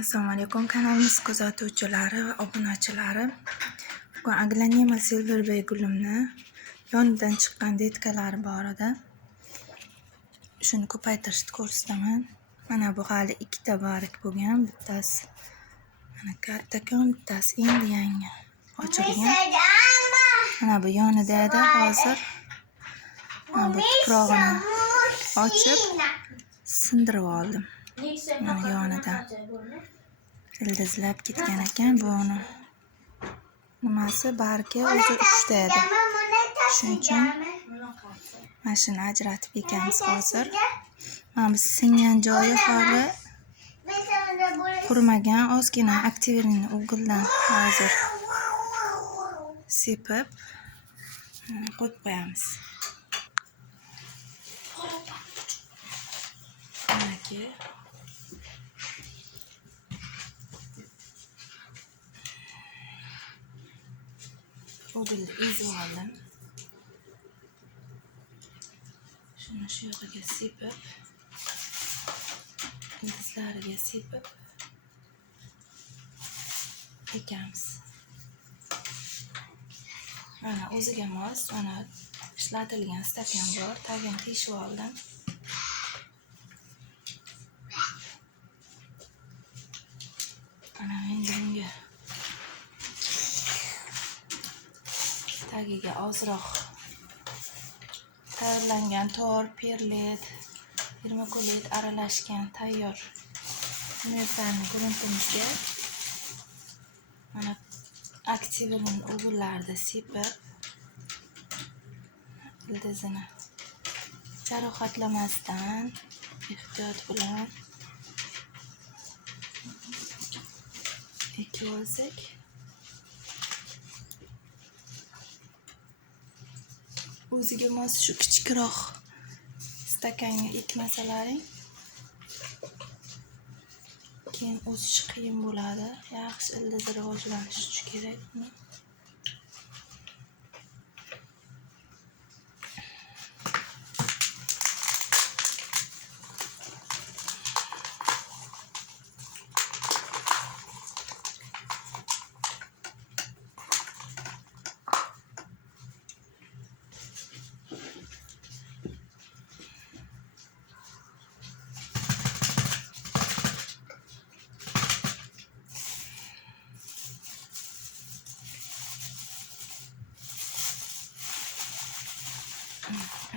Assalomu alaykum kanalimiz kuzatuvchilari va obunachilari. Bugun Aglanema Silverway gulimni yonidan chiqqan detkalari bor edi. Shuni ko'paytirishni ko'rsataman. Mana bu hali ikkita barik bo'lgan, bittasi mana kattakon, bittasi endi yangi ochilgan. Mana bu yonida edi hozir. Mana bu tuprog'ini ochib sindirib oldim. Mana yonidan ildizlab ketgan ekan. Buni nimasi barki o'zi 3 ta edi. Shuning uchun mana shuni ajratib ekamiz hozir. Mana bu singan joyi hali qurimagan, ozgina aktiverini o'g'ildan hozir sepib qo'yib qo'yamiz. Manaki o'g'ilni ezib oldim. Shuni shu yoqiga sepib, ildizlariga sepib ekamiz. Mana o'ziga mos, mana ishlatilgan stakan bor, tagini teshib oldim. Mana endi bunga tagiga ozroq tayyorlangan tor, perlet, vermikulit aralashgan tayyor universalni gruntimizga mana aktiverini o'g'illarida sepib, ildizini jarohatlamasdan ehtiyot bilan ekib olsak, o'ziga mos shu kichikroq stakanga ekmasalaring keyin o'sishi qiyin bo'ladi. Yaxshi ildizi rivojlanishi uchun kerak.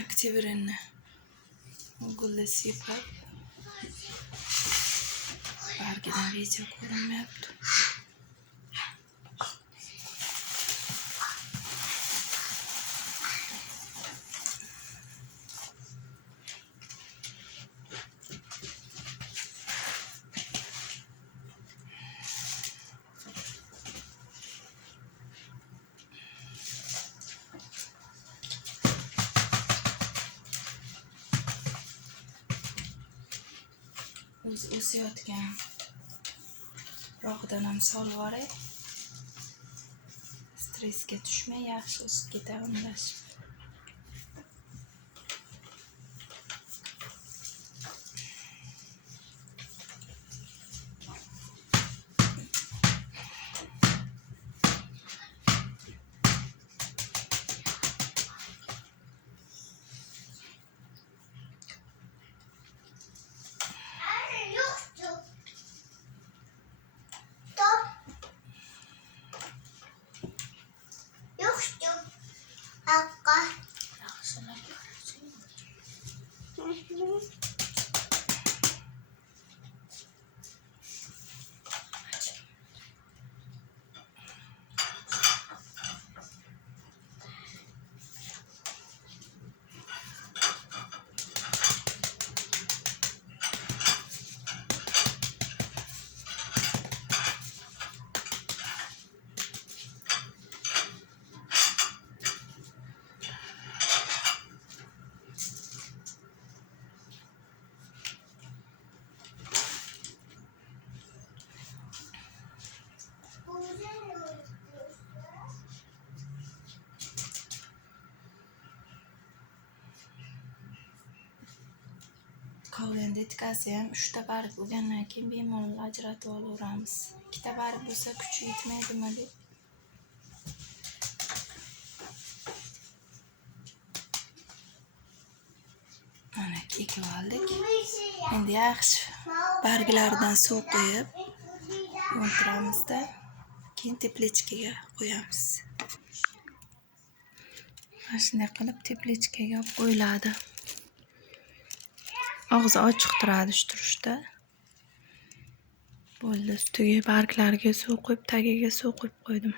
Aktiverini o'g'ilda sepib, bargidan video ko'rinmayapti. O'zi o'sayotgan rog'dan ham solib yuboray. Stressga tushmay yaxshi o'sib ketadi unlashib. qolgan detkasi ham 3 ta barg bo'lgandan keyin bemalol ajratib olaveramiz. 2 ta barg bo'lsa kuchi yetmaydimi deb. Mana ekib oldik. Endi yaxshi barglaridan suv quyib yontiramizda, keyin teplechkaga qo'yamiz. Mana shunday qilib teplechkaga olib qo'yiladi. Og'zi ochiq turadi shu turishda. Bo'ldi, ustiga barglariga suv quyib, tagiga suv quyib qo'ydim.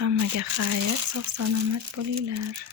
Hammaga xayr, sog' salomat bo'linglar.